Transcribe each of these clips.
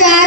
4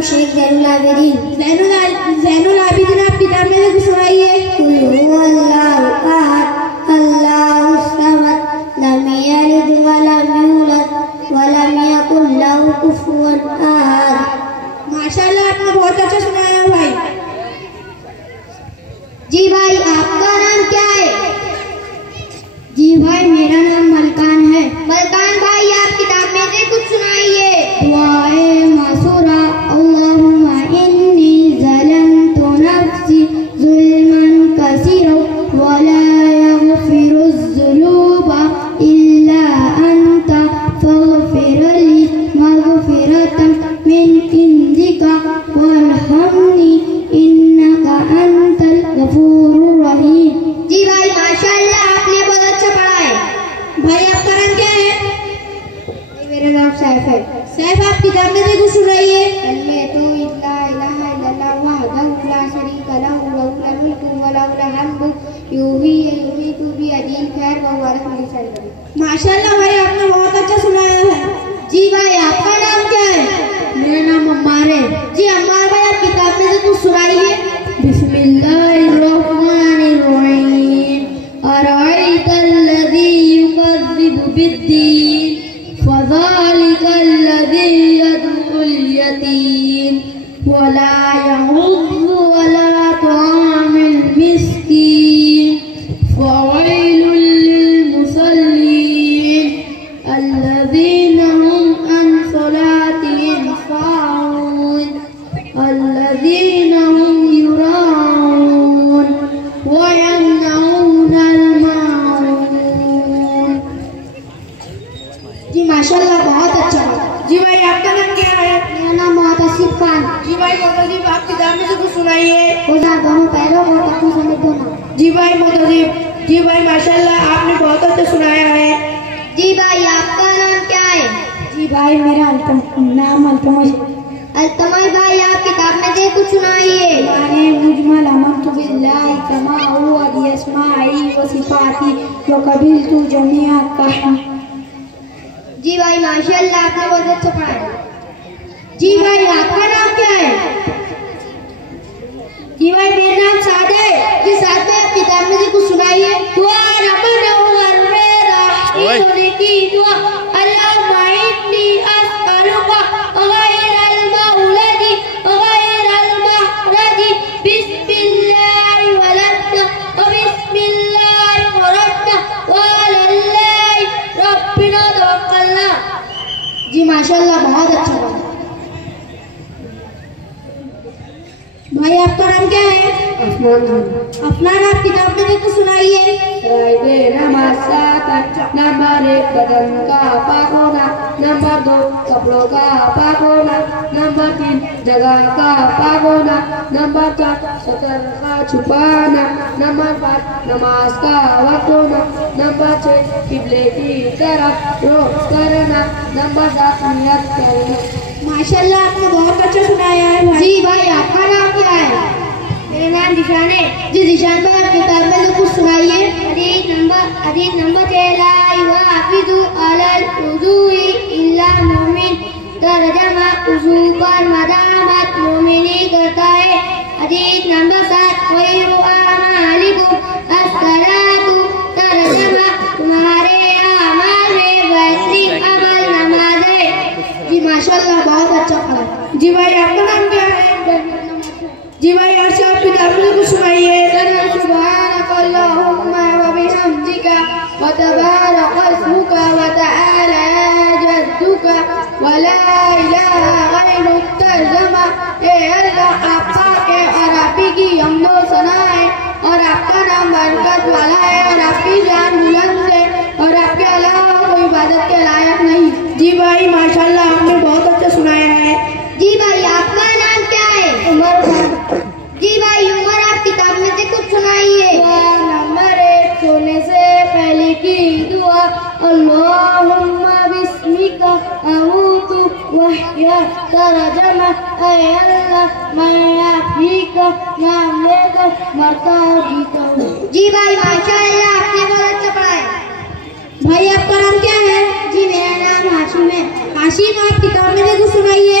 नाम शेख ज़ैनुल आबिदीन। ज़ैनुल आबिदीन आप किताब में से कुछ सुनाइए। कुल हुवल्लाहु अहद, अल्लाहुस समद, लम यलिद व लम यूलद व लम यकुल लहू कुफुवन अहद। माशाअल्लाह, आपने बहुत अच्छा सुनाया भाई। जी भाई, आपका नाम क्या है? जी भाई, मेरा नाम मलकान है। मलकान भाई, आप किताब में से कुछ सुनाइए। दुआए मासूरा, अल्लाहुम्मा इन्नी ज़लमतु नफ्सी ज़ुल्मन कसीरा व ला यग़फिरुज़्ज़ुनूबा इल्ला अंता फ़ग़फ़िर ली मग़फ़िरतन मिन इंदिका वरहमनी इन्नका अंतल गफूरुर रहीम। जी भाई, माशाअल्लाह, आपने बहुत अच्छा पढ़ा है। भाई, आपका नाम क्या है? मेरा नाम सैफ है। सैफ, आप किताब में से कुछ सुनाइए। कलिमतु ला इलाहा इल्लल्लाह वहदहु ला शरीका लहु लहुल मुल्कु व लहुल हम्दु युहयी व युमीतु बियदिहिल खैर व हुवा अला कुल्लि शैइन कदीर। माशाअल्लाह भाई, आपने बहुत अच्छा सुनाया है। जी भाई, आपका नाम क्या है? मेरा नाम अम्मार है। जी अम्मार भाई, आप किताब में से कुछ सुनाइए। बिस्मिल्लाहिर्रहमानिर्रहीम, अरअयतल्लज़ी युकज़्ज़िबु बिद्दीन फ़ज़ालिकल्लज़ी यदउल यतीम व ला यहुद्दु अला तआमिल मिस्कीन फ़वैलुल लिलमुसल्लीन अल्लज़ीना हुम अन सलातिहिम साहून अल्लज़ीना हुम युराऊन व यमनऊनल माऊन। जी माशाअल्लाह, बहुत अच्छा। जी भाई, आपका नाम क्या है? मेरा नाम मुअत्तसिफ खान। जी भाई मुअत्तसिफ, आप किताब में से कुछ सुनाइए। खुदा दोनों पैरों और तकू समेत दोनों। जी भाई मुअत्तसिफ, जी भाई माशाअल्लाह, आपने बहुत अच्छा सुनाया है। जी भाई, आपका नाम क्या है? जी भाई, मेरा नाम अल्तमश। अल्तमश भाई, आप किताब में से कुछ सुनाइए। मैंने मुजमल अमन्तु बिल्लाहि कमा हुवा बिअस्माइही व सिफातिही व क़बिलतु जमीअ कहम। जी भाई माशाअल्लाह, आपने बहुत अच्छा पढ़ा है। जी भाई, आपका नाम क्या है? जी भाई, मेरा नाम साद है। जी साद भाई, आप किताब में से कुछ सुनाइए। दुआ रमन वररेदा की दुआ अल्लाहुम्मा इन्नी अस्अलुका गैरल मौलदी गैरल महरदी बिस्मिल्लाहि वलदना व बिस्मिल्लाहि वरदना व अलल्लाहि रब्बिना तवक्कलना। जी माशाअल्लाह, बहुत अच्छा पढ़ा। भाई, आपका नाम क्या है? अफनान। अफनान, आप किताब में कुछ सुनाइए। नंबर 1 बदन का पाक होना, नंबर 2 कपड़ों का पाक होना, नंबर 3 जगह का पाक होना, नंबर 4 शक्ल का छुपाना, नंबर 5 नमाज का वक्त होना, नंबर 6 किबले की तरफ रुख करना, नंबर 7 नियत करना। माशाअल्लाह, आपने बहुत अच्छा सुनाया है भाई। जी भाई, आपका नाम क्या है? मेरा नाम जिशान है। जी जिशान भाई, आप किताब में से कुछ सुनाइए। हदीस नंबर 6 ला युहाफिज़ु अलल वुज़ूइ इल्ला मुमिन। तर्जमा, वुज़ू पर मदामत मोमिनी करता है। हदीस नंबर 7 खैरु अमालिकुम अस्सलातु। तर्जमा, तुम्हारे अमाल में बेहतरीन अमल नमाज है। जी माशाअल्लाह, बहुत अच्छा पढ़ा। जी भाई, आपका नाम क्या है? जी भाई, आज से आप किताब में कुछ सुनाइए। सुब्हानकल्लाहुम्मा व बिहम्दिका व तबारक अस्मुका व तआला जद्दुका व ला इलाहा गैरुक। तर्जुमा, ए अल्लाह, आप पाक है और आप ही की हम्दो सना है और आपका नाम बरकत वाला है और आपकी जान बुलंद है और आपके अलावा कोई इबादत के लायक नहीं। जी भाई माशाअल्लाह, आपने बहुत अच्छा सुनाया है। जी भाई, आपका नाम क्या है? उमर खान। जी भाई उमर, आप किताब में से कुछ सुनाइए। नंबर 1 सोने से पहले की दुआ अल्लाहुम्मा बिस्मिका अमूतु वहया। तर्जुमा, ऐ अल्लाह, मैं आप ही का नाम लेकर मरता और जीता हूँ। जी भाई माशाअल्लाह, आपने बहुत अच्छा पढ़ा है। भाई, आपका नाम क्या है? जी मेरा नाम हाशिम है। हाशिम, आप किताब में से कुछ सुनाइए।